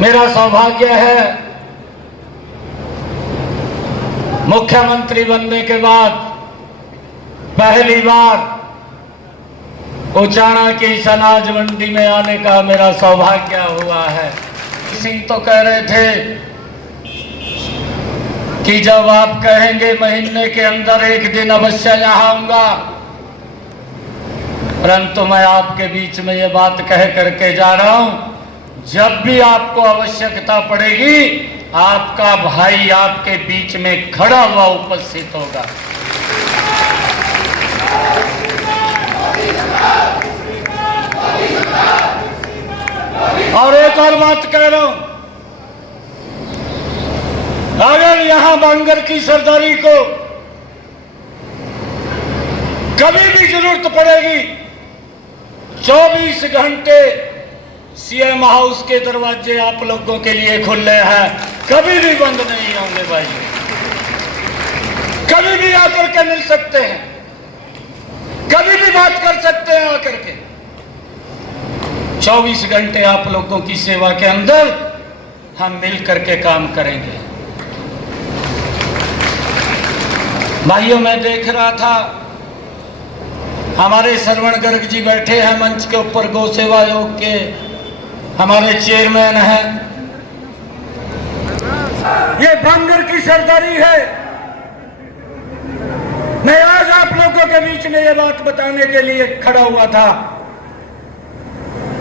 मेरा सौभाग्य है मुख्यमंत्री बनने के बाद पहली बार उचाना की इस अनाज मंडी में आने का मेरा सौभाग्य हुआ है। सिंह तो कह रहे थे कि जब आप कहेंगे महीने के अंदर एक दिन अवश्य यहाँ आऊंगा, परंतु मैं आपके बीच में ये बात कह करके जा रहा हूं, जब भी आपको आवश्यकता पड़ेगी आपका भाई आपके बीच में खड़ा हुआ उपस्थित होगा। और एक और बात कह रहा हूं, अगर यहां बांगर की सरदारी को कभी भी जरूरत पड़ेगी 24 घंटे सीएम हाउस के दरवाजे आप लोगों के लिए खुले हैं, कभी भी बंद नहीं होंगे भाई। कभी भी आकर के मिल सकते हैं, कभी भी बात कर सकते हैं आकर के। 24 घंटे आप लोगों की सेवा के अंदर हम मिल करके काम करेंगे। भाइयों, मैं देख रहा था हमारे श्रवण गर्ग जी बैठे हैं मंच के ऊपर, गौ सेवा आयोग के हमारे चेयरमैन हैं। ये बांगर की सरदारी है। मैं आज आप लोगों के बीच में ये बात बताने के लिए खड़ा हुआ था।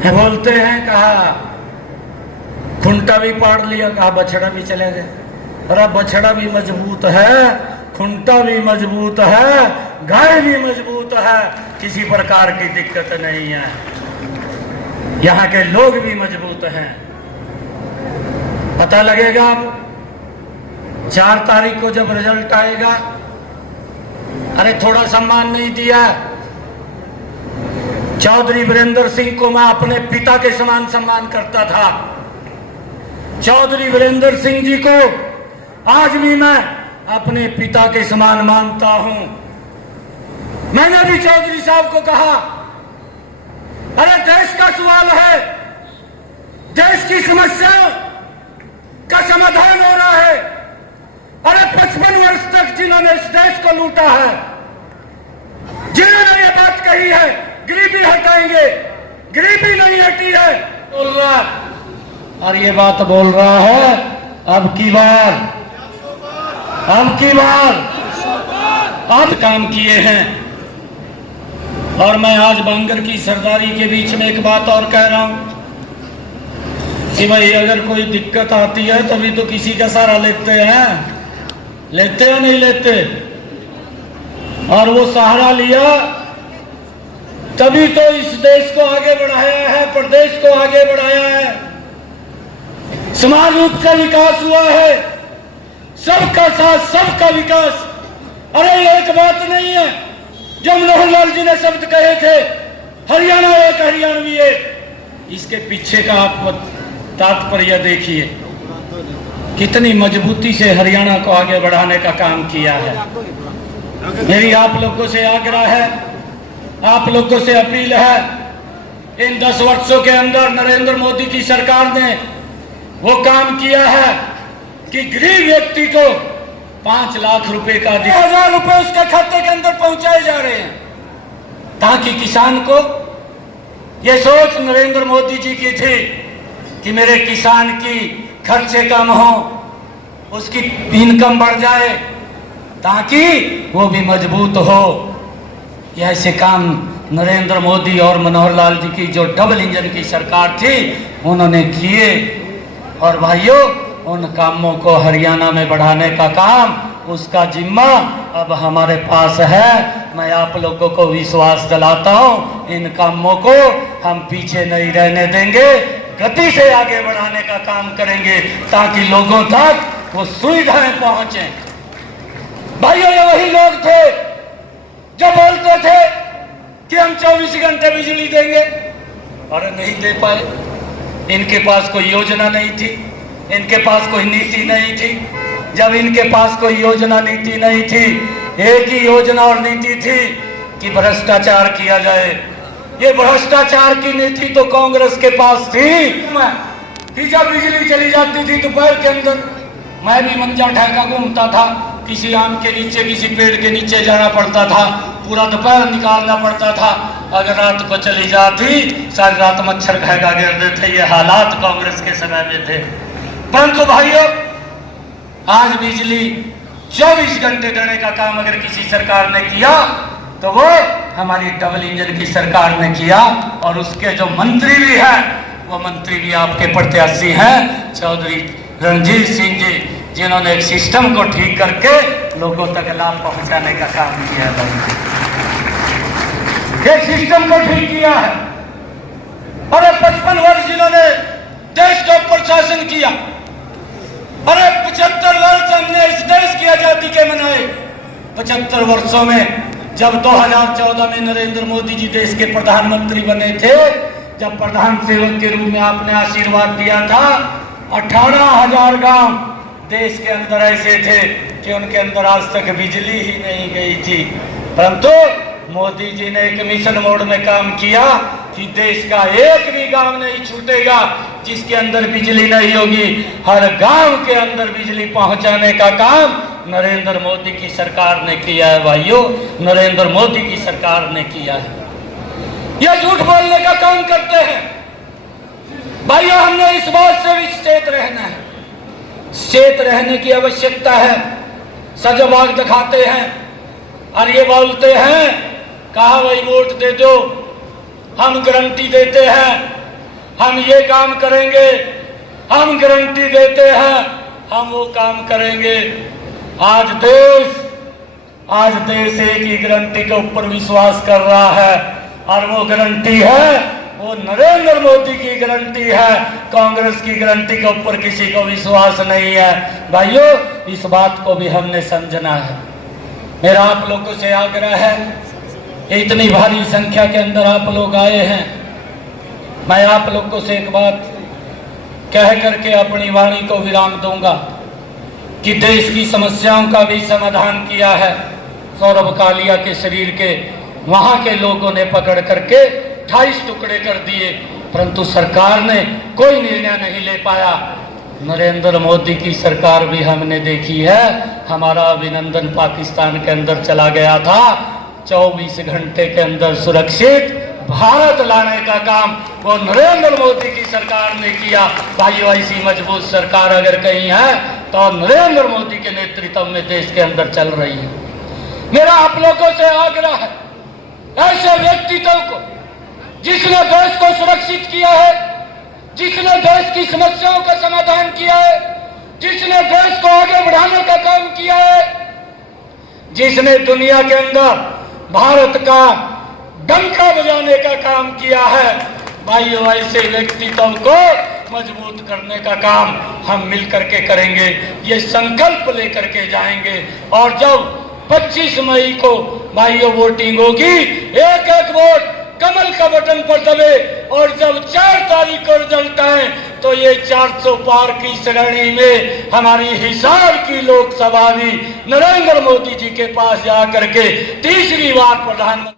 बोलते हैं कहा खुंटा भी पाड़ लिया, कहा बछड़ा भी चले गए। अरे बछड़ा भी मजबूत है, खुंटा भी मजबूत है, गाय भी मजबूत है, किसी प्रकार की दिक्कत नहीं है। यहाँ के लोग भी मजबूत हैं। पता लगेगा 4 तारीख को जब रिजल्ट आएगा। अरे थोड़ा सम्मान नहीं दिया। चौधरी वीरेंद्र सिंह को मैं अपने पिता के समान सम्मान करता था। चौधरी वीरेंद्र सिंह जी को आज भी मैं अपने पिता के समान मानता हूं। मैंने भी चौधरी साहब को कहा, अरे देश का सवाल है, देश की समस्या का समाधान हो रहा है। अरे 55 वर्ष तक जिन्होंने इस देश को लूटा है, जिन्होंने ये बात कही है गरीबी हटाएंगे, गरीबी नहीं हटी है, बोल रहा, और ये बात बोल रहा है अब की बार अब काम किए हैं। और मैं आज बांगर की सरदारी के बीच में एक बात और कह रहा हूं कि भाई अगर कोई दिक्कत आती है तभी तो किसी का सहारा लेते हैं, लेते या नहीं लेते। और वो सहारा लिया तभी तो इस देश को आगे बढ़ाया है, प्रदेश को आगे बढ़ाया है, समान रूप से विकास हुआ है, सबका साथ सबका विकास। अरे एक बात नहीं है जो मनोहर लाल जी ने शब्द कहे थे, हरियाणा एक हरियाणवी एक, इसके पीछे का आप तात्पर्य देखिए, कितनी मजबूती से हरियाणा को आगे बढ़ाने का काम किया है। मेरी आप लोगों से आग्रह है, आप लोगों से अपील है, इन 10 वर्षों के अंदर नरेंद्र मोदी की सरकार ने वो काम किया है कि गरीब व्यक्ति को 5 लाख रुपए का 1000 रुपए उसके खाते के अंदर पहुंचाए जा रहे हैं, ताकि किसान को, ये सोच नरेंद्र मोदी जी की थी कि मेरे किसान की खर्चे कम हो, उसकी इनकम बढ़ जाए, ताकि वो भी मजबूत हो। ये ऐसे काम नरेंद्र मोदी और मनोहर लाल जी की जो डबल इंजन की सरकार थी उन्होंने किए। और भाइयों, उन कामों को हरियाणा में बढ़ाने का काम, उसका जिम्मा अब हमारे पास है। मैं आप लोगों को विश्वास दिलाता हूं, इन कामों को हम पीछे नहीं रहने देंगे, गति से आगे बढ़ाने का काम करेंगे ताकि लोगों तक वो सुविधाएं पहुंचे। भाइयों, ये वही लोग थे जो बोलते थे कि हम 24 घंटे बिजली देंगे, और नहीं दे पाए। इनके पास कोई योजना नहीं थी, इनके पास कोई नीति नहीं थी। जब इनके पास कोई योजना नीति नहीं थी एक ही योजना और नीति थी कि भ्रष्टाचार किया जाए। ये भ्रष्टाचार की नीति तो कांग्रेस के पास थी कि जब बिजली चली जाती थी दोपहर के अंदर मैं भी मंजा ठहका घूमता था, किसी आम के नीचे किसी पेड़ के नीचे जाना पड़ता था, पूरा दोपहर निकालना पड़ता था। अगर रात को चली जाती सारी रात मच्छर खैगा गिरते थे। ये हालात कांग्रेस के समय में थे। परंतु भाइयों आज बिजली 24 घंटे देने का काम अगर किसी सरकार ने किया तो वो हमारी डबल इंजन की सरकार ने किया। और उसके जो मंत्री भी हैं वो मंत्री भी आपके प्रत्याशी हैं चौधरी रणजीत सिंह जी, जिन्होंने एक सिस्टम को ठीक करके लोगों तक लाभ पहुंचाने का काम किया है। एक सिस्टम को ठीक किया है। अरे 55 वर्ष जिन्होंने देश का प्रशासन किया, अरे 75 वर्ष हमने इस देश की आजादी के मनाए। 75 वर्षों में जब 2014 में नरेंद्र मोदी जी देश के प्रधानमंत्री बने थे, जब प्रधान सेवक के रूप में आपने आशीर्वाद दिया था, 18,000 गांव देश के अंदर ऐसे थे कि उनके अंदर आज तक बिजली ही नहीं गई थी। परंतु मोदी जी ने एक मिशन मोड में काम किया कि देश का एक भी गांव नहीं छूटेगा जिसके अंदर बिजली नहीं होगी। हर गांव के अंदर बिजली पहुंचाने का काम नरेंद्र मोदी की सरकार ने किया है। भाइयों नरेंद्र मोदी की सरकार ने किया है। यह झूठ बोलने का काम करते हैं। भाइयों हमने इस बात से भी सचेत रहना है, सचेत रहने की आवश्यकता है। सजबाग दिखाते हैं और ये बोलते हैं कहा वही वोट दे दो, हम गारंटी देते हैं, हम ये काम करेंगे, हम गारंटी देते हैं, हम वो काम करेंगे। आज देश एक ही गारंटी के ऊपर विश्वास कर रहा है और वो गारंटी है वो नरेंद्र मोदी की गारंटी है। कांग्रेस की गारंटी के ऊपर किसी को विश्वास नहीं है। भाइयों इस बात को भी हमने समझना है। मेरा आप लोगों से आग्रह है, इतनी भारी संख्या के अंदर आप लोग आए हैं, मैं आप लोगों से एक बात कह करके अपनी वाणी को विराम दूंगा कि देश की समस्याओं का भी समाधान किया है। सौरभ कालिया के शरीर के वहां के लोगों ने पकड़ करके 28 टुकड़े कर दिए, परंतु सरकार ने कोई निर्णय नहीं ले पाया। नरेंद्र मोदी की सरकार भी हमने देखी है। हमारा अभिनंदन पाकिस्तान के अंदर चला गया था, 24 घंटे के अंदर सुरक्षित भारत लाने का काम वो नरेंद्र मोदी की सरकार ने किया। भाइयों ऐसी मजबूत सरकार अगर कहीं है तो नरेंद्र मोदी के नेतृत्व में देश के अंदर चल रही है। मेरा आप लोगों से आग्रह है, ऐसे व्यक्तित्व को जिसने देश को सुरक्षित किया है, जिसने देश की समस्याओं का समाधान किया है, जिसने देश को आगे बढ़ाने का काम किया है, जिसने दुनिया के अंदर भारत का डंका बजाने का काम किया है, भाइयों ऐसे व्यक्तित्व को मजबूत करने का काम हम मिलकर के करेंगे। ये संकल्प लेकर के जाएंगे और जब 25 मई को भाइयों वोटिंग होगी, एक एक वोट कमल का बटन पर दबे और जब 4 तारीख को रिजल्ट आए तो ये 400 पार की श्रेणी में हमारी हिसार की लोकसभा भी नरेंद्र मोदी जी के पास जा करके तीसरी बार प्रधानमंत्री